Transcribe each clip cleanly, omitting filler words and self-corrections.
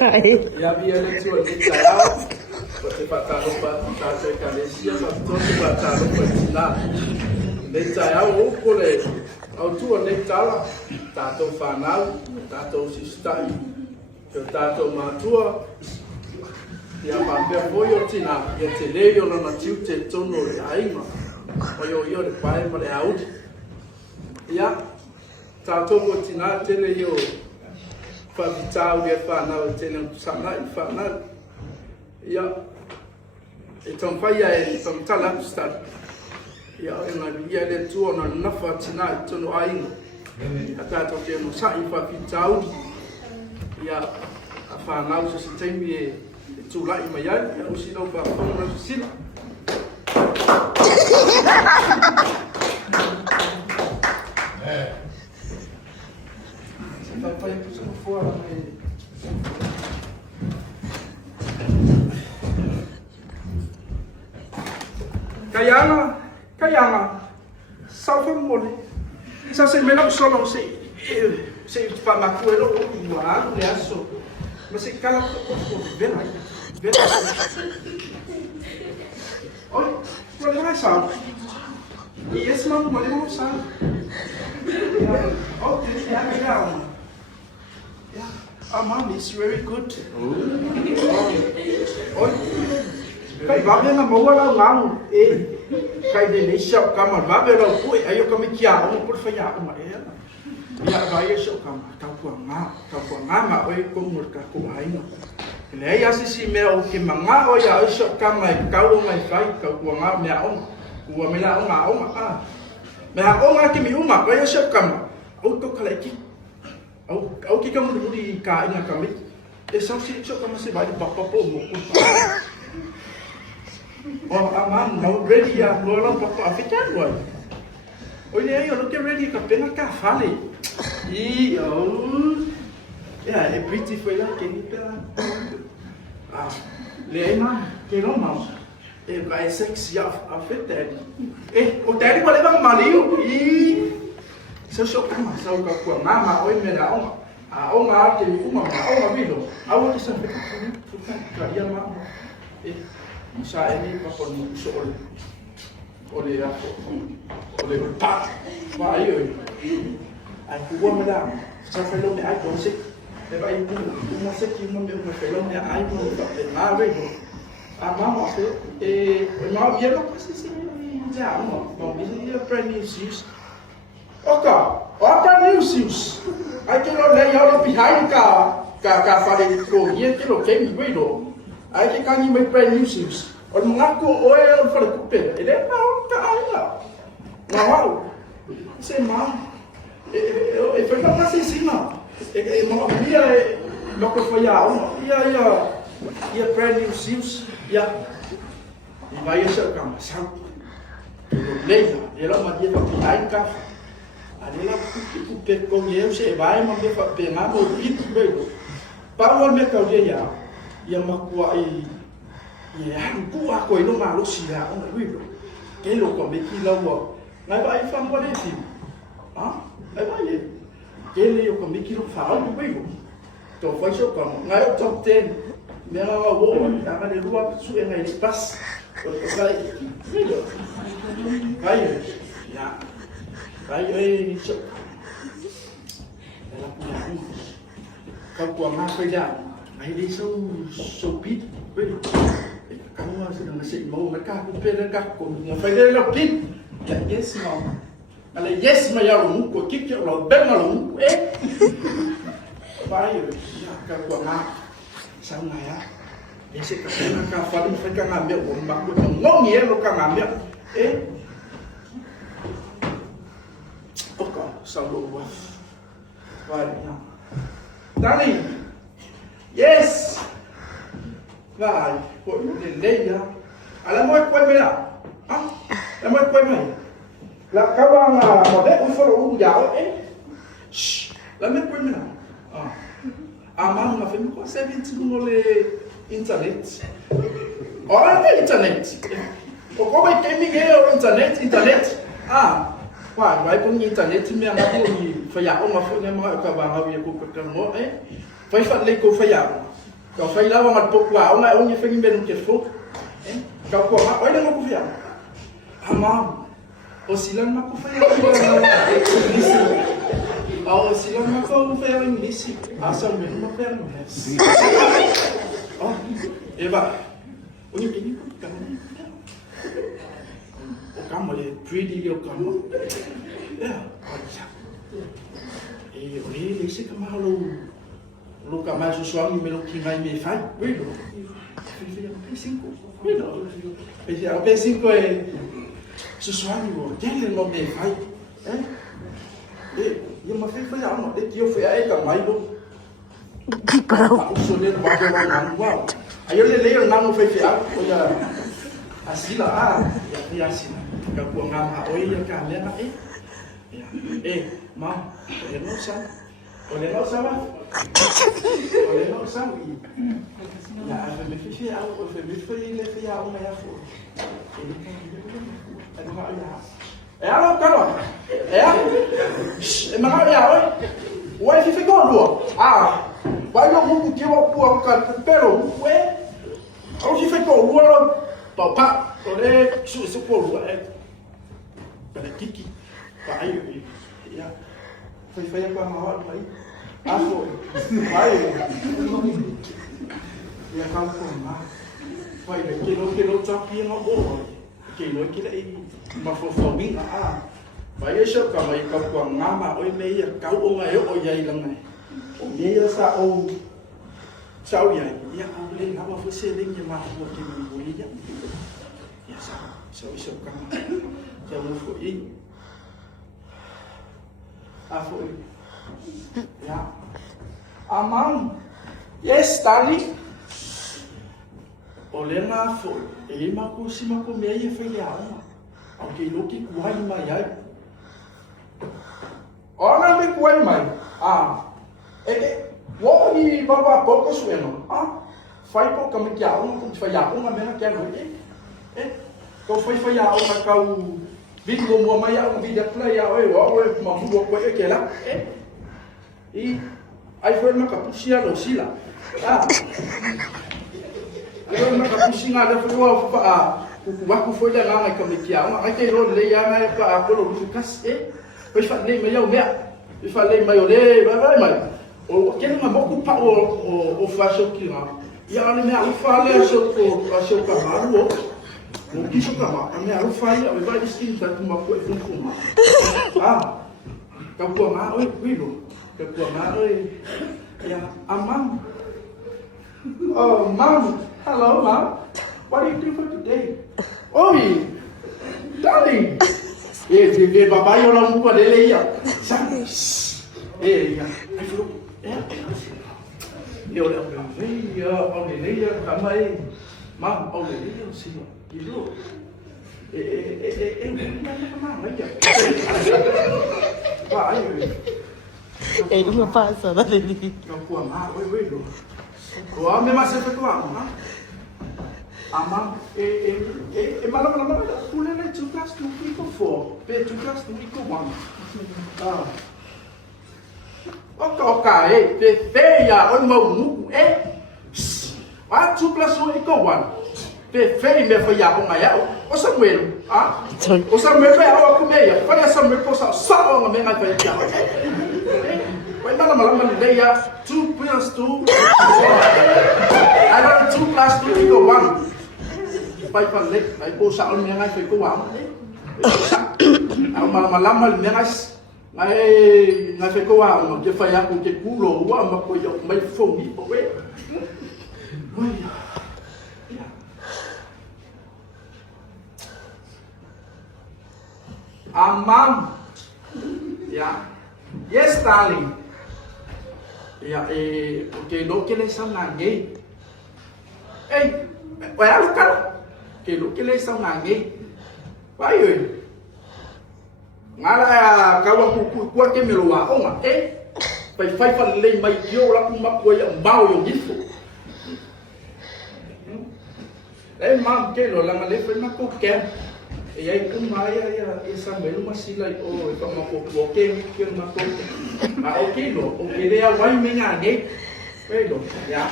Ya había hecho el chalao, pues se pasaron para hacer calecía, todos se pasaron para nada. Le chalao, pues, auto le chala, tato fanal, tato sistai, que tato matua, ya papel pollo tina, ya te leo la natiu te tono de aima, yo de pai para de out, ya tato tina te leo. Vital dia fanal tenen sanai fanal ya então vai então tá lá está ya na dia de tu na nafa tina tu no ai até to que no sai para vital ya a fanal se tem me tu lá em manhã o sinal para como no sim Papai puso fora Kayanga, salva mole. Sa se me não solo se fa macuelo o ar de aço. Mas se cala vem aí. Vem. Oi, não vai sal. E esse não mole não sal. Oh, tem legal. Mom is very good. Ôi, cái bác ấy là mẫu là ngang, cái này lấy sẹo cam mà bác ấy là cuối, ai có mấy kia ông cũng phải nhà ông mà ấy, nhà bác ấy sẹo cam, tao quảng ngã mà ơi cũng một cả cụ hay nữa, lấy nhà xí mẹ ông kia mà ngã ơi nhà sẹo cam mày cao ông mày phải cao quảng ngã mẹ ông, của mày là ông mà mẹ ông ngã kia mày ông mà cái sẹo cam, ông có cái này chứ. Au que kamu di kainga kami, sao sih kamu masih banyak bapak mau oh aman, now ready ya, lo bapak African boy. Oh ini ayo lo ready kapena kafale. Yeah, pretty foi lá que ni pela. Lema, que não mal. Vai sexy afetado. O daddy vai levar malinho Sao kama sao kwa mama oi mera ông ate uma ông vilo au kisa ka ya mama sa ini papon so ole pa va io ai ku mera sa felo me ai ko se e vai uma se que não me felo me ai ko na ve mama se ma vielo quasi si já não me prende isso Oka new shoes. Ai que lo lei ao behind ka fale ko ye que lo que me veio. Ai que kan me brand new shoes. O ngaku oe o fale kupe. Ele não tá aí lá. Não. Se mal. Foi para assim sim não. Não via lo que foi a ia brand new shoes. E vai ser como são. Lei, ele uma dia para behind ka Adela kupe ko ye se vai ma be fa pe na mo bit be pa wol me ka dia ya makua ya ku a ko no ma lo si la on wi ke lo ko me ki lo wo ngai vai fa mo de ti ai vai ye ke le ko me ki lo fa o be go to fa so ko ngai top 10 me la wo ta ga de ruwa su e ngai pas ko ka vai ya Aí isso. Ela punya kau kuang apa dia? Aí dia so pit, kamu sedang nasi mau mereka aku pergi kau ngapain dia lo pit? Ya yes mau. Kalau yes mau ya lo kau kik ya lo ben lo Baik, ya kau kuang apa? Sama ya. Dia sekarang kau faling mereka ngambil uang bagus, ngong ya lo kau ngambil. Salud. Vai. Dali. Yes. Vai. Foi lei ya. Alam mo ko mera. Alam mo ko mai. La kawa nga mo de uforo yao Shh. La me ko mera. Ama nga femi ko 17 ngole internet. Ora te internet. O ko ba kemi ge internet. Vai pun internet me anga ko ni fa ya o ma fo ne ma ka ba ha wi ko ka mo vai fa le ko fa ya Kau fai lava ngat pokua, o ngai o ni fengi menu ke fo. Kau ko ma, oi lengo ku fia. Ama, o silan ma ku fai. O silan ma ku fai English. Asa menu ma fai English. Oh, Eva. O ni kini ku kan. O kamu le pretty o kamu. Ya, aja. Oi, lesi kamalu. Lu ka mais suami melo kingai me fai, velo. P5, velo. P5 é suami o dele no me fai. Eu ma fai fai ama, de que eu fui aí tá mais do. O sonho do bagulho não uau. Aí eu lelei não foi fiar, olha. Asila ya asila. Ka ku ngama oi ya ka lena ma, eu não sei. Olha não sabe? Olha não sabe? Já, eu me fiz algo, eu me fiz algo mais forte. É algo caro? É mas olha, o aí ficou louco. Vai no mundo que eu vou pero, hoje ficou louco. Papa, olha, isso por louco. Para Kiki, vai, já. Foi com a maior aí. Vai. E a calma vai, que não tapia no bolo. Que não que aí uma fofominha. Vai deixar o cama aí com a ngama, oi meia, cau o eu oi aí lá né. O meia sa o sao aí. E a mulher não vai ser linha mais do que me bolia. E essa, isso o cama. Já não foi. Foi. Yeah. Amam. Yes, darling. Olena foi. E makusi makumia e foi alma. Alguém lo que kuai mai ai. Ora me kuai mai. Wo ni baba pouco sueno. Fai pouco me que alma como foi alma mesmo que é. Então foi alma cau Vingo mo maya o vida playa o mamu ko e kela ai foi uma capuchinha no sila ai uma capuchinha da foi o waku foi da ngana ka mekia ai que ro le ya na pa ko lo kas pois falei meia o mea e falei mai o le vai mai o que não mo pa o faço que não e ela me falei a seu cavalo não quis chamar, a minha fai, a vai distinta com uma coisa fuma. Kapuama, oi, Wilo. Kapuama, oi. Mom. Oh, Mom. Hello, Mom. What are you doing for today? Oi, darling. Papai, eu não vou dele aí. Sabe? Aí falou, eu levei, olhei, também. Mom, olhei, eu sei. Gitu. Itu nggak pasa tadi. Kau kuat mah, woi. Kau memang seperti tu ah. Ama, malam pula nak tugas tu ikut for, tugas tu ikut one. Okay, ya on mau mu tugas tu ikut one. Fei me foi ya o maya o Samuel o Samuel vai ao comer foi Samuel posa só o me vai ya vai malam le ya 2 plus 2 ada 2 plus 2 iko 1 vai para le vai posa o me ngai foi ko wa malam le ngai foi ko wa o que foi ya ko que pulo wa ma ko yo mai fomi o we Mom, yes, darling. Okay, lo que le são nanguei. Olha o cara. Que lo que le são nanguei. Vai, ngala kawan ku ke meloa onga. Fai falei mai yo la kuma ko ya mau yo gifo. Mom, que lo la ngale foi na ko ke. E aí como essa mesma sila o como que uma coisa ok lo o que é vai me ganhar pero já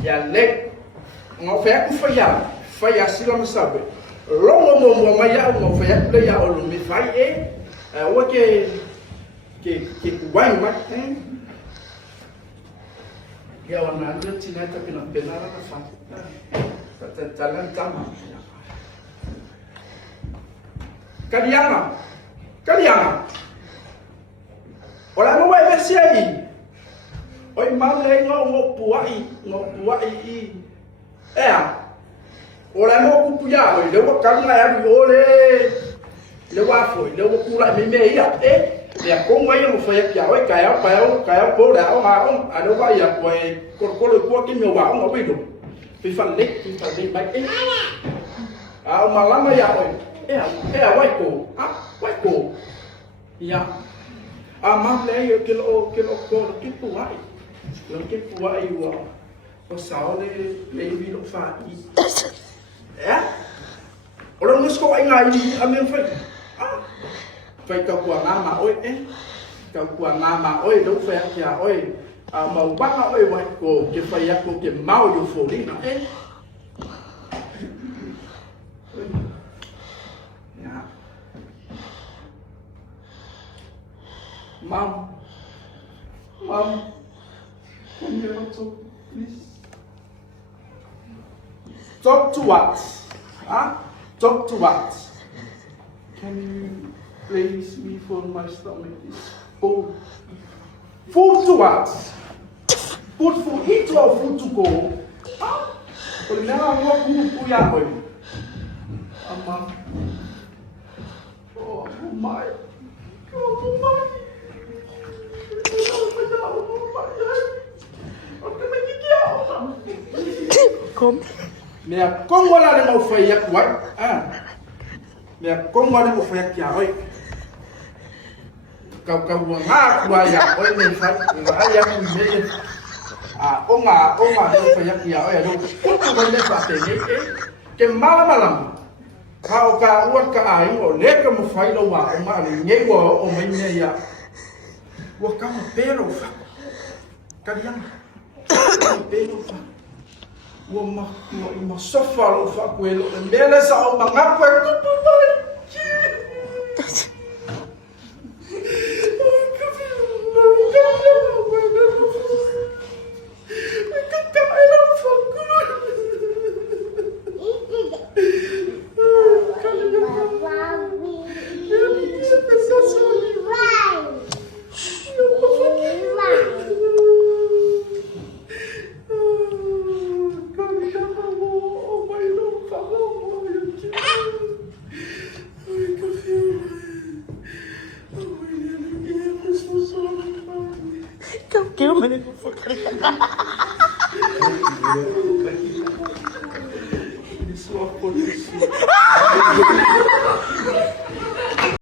Ya lek ngo fa ku fa ya sila masabe longo mo ma ya ngo fa ya le ya o mi fa o ke ku wai ma ya wana ndio tina ta pina penara na fa ta talan tama kalianga ora no vai ver se aí oi male ngo puai i ora no ku puya oi le wa kan na ya ole le wa foi le wa ku la me ia le ko ngai mo fa ya pia oi ka ya ko da o ha o a do va ya ko ko ko ki me wa o bi do fi fa le ba a o malama ya oi vai ko ya ama le ke lo ko ki puai lo que puai o sao le vi lo fa i ora nos ko ai ngai ni a men fai ka kwa ngama oi ka kwa ngama oi do fa ya oi a mau ba oi wa ko ke fai ya ko ke mau yo fo ni na ya Mom, come here and talk, please. Talk to what? Huh? Talk to what? Can you place me for my stomach is full? Food to what? Food for eat or food to go? Huh? But now I'm not going to ya boy. Oh my. Oh my. Come. Me a Congo la de mo foi yak wai. Me a Congo la de mo foi yak ya oi. Ka wa ya oi me fa. Nga ya ku me. O ma de foi yak ya oi do. Ko ko le fa te ni ke malam. Ka ka ai o le ka mo fai lo wa o ma ni ngai wo o me ne ya. Wa ka mo pero fa. Ka diam. Pero fa. Wa ma sofa lo fa kwelo mbele sa o manga kwa kupu mai Kêu mình đi phục Isso é uma